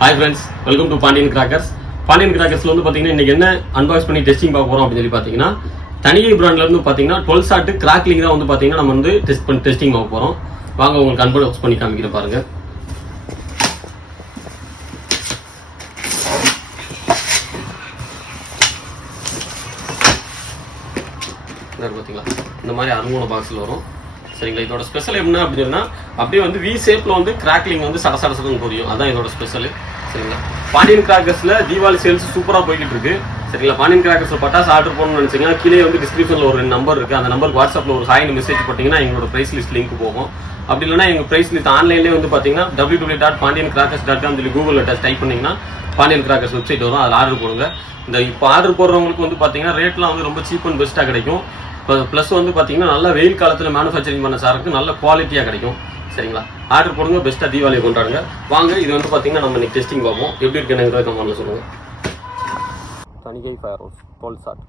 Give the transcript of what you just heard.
Hi friends, welcome to Pandian Crackers. Pandian Crackers வந்து பாத்தீங்கன்னா இன்னைக்கு என்ன அன்பாக்ஸ் பண்ணி டெஸ்டிங் பார்க்க போறோம் அப்படின்னு சொல்லி பாத்தீங்கன்னா தனிகை பிராண்ட்ல இருந்து பாத்தீங்கன்னா 12 ஷாட் கிராக்லிங் தான் வந்து பாத்தீங்கன்னா நம்ம வந்து டெஸ்டிங் பார்க்க போறோம். வாங்க உங்களுக்கு அன்பாக்ஸ் பண்ணி காமிக்கிறேன் பாருங்க. பாத்தீங்களா இந்த மாதிரி அருங்கோண பாக்ஸ்ல வரும். சரிங்களா, இதோட ஸ்பெஷல் என்ன அப்படின்னா அப்படியே வந்து வி ஷேப்ல வந்து கிராக்லிங் வந்து சடசடன்னு புரியும். அதான் இதோட ஸ்பெஷல். சரிங்களா, பாண்டியன் கிராக்கர்ஸ்ல தீபாவளி சேல்ஸ் சூப்பரா போய்கிட்டு இருக்கு. சரிங்களா, பாண்டியன் கிராக்கர்ஸ்ல பட்டாசு ஆர்டர் பண்ணணும்னு நினைச்சீங்கன்னா கீழே வந்து டிஸ்கிரிப்ஷன்ல ஒரு நம்பர் இருக்கு. அந்த நம்பருக்கு வாட்ஸ்அப்ல ஒரு ஹாய்னு மெசேஜ் போட்டீங்கன்னா எங்களோட பிரைஸ் லிஸ்ட் லிங்க் போகும். அப்படி இல்லைன்னா எங்க பிரைஸ் லிஸ்ட் ஆன்லைன்லேயே வந்து பாத்தீங்கன்னா www.pandiancrackers.com சொல்லி கூகுள்ல டைப் பண்ணீங்கன்னா பாண்டியன் கிராக்கர்ஸ் வெப்சைட் வரும். அதில் ஆர்டர் போடுங்க. இந்த இப்போ ஆர்டர் போடுறவங்களுக்கு வந்து பாத்தீங்கன்னா ரேட்லாம் வந்து ரொம்ப சீப் அண்ட் பெஸ்ட்டாக கிடைக்கும். ப்ளஸ் வந்து பார்த்தீங்கன்னா நல்ல வெயில் காலத்தில் மேனுஃபேக்சரிங் பண்ண சாருக்கு நல்ல குவாலிட்டியாக கிடைக்கும். சரிங்களா, ஆர்டர் போடுங்க, பெஸ்ட்டாக தீபாவளியை கொண்டாடுங்க. வாங்க, இது வந்து பார்த்தீங்கன்னா நம்ம இன்னைக்கு டெஸ்டிங் பார்ப்போம். எப்படி இருக்குன்னு கமெண்ட்ல சொல்லுங்கள். Thanigai fire house 12 shot.